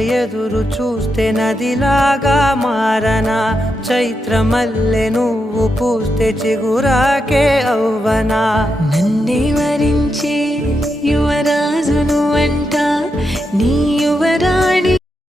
ఎదురు చూస్తే నదిలాగా మారనా, చైత్రమల్లె నువ్వు పూస్తే చిగురాకే అవ్వనా. నన్నే వరించే యువరాజును అంట నీ యువరాణి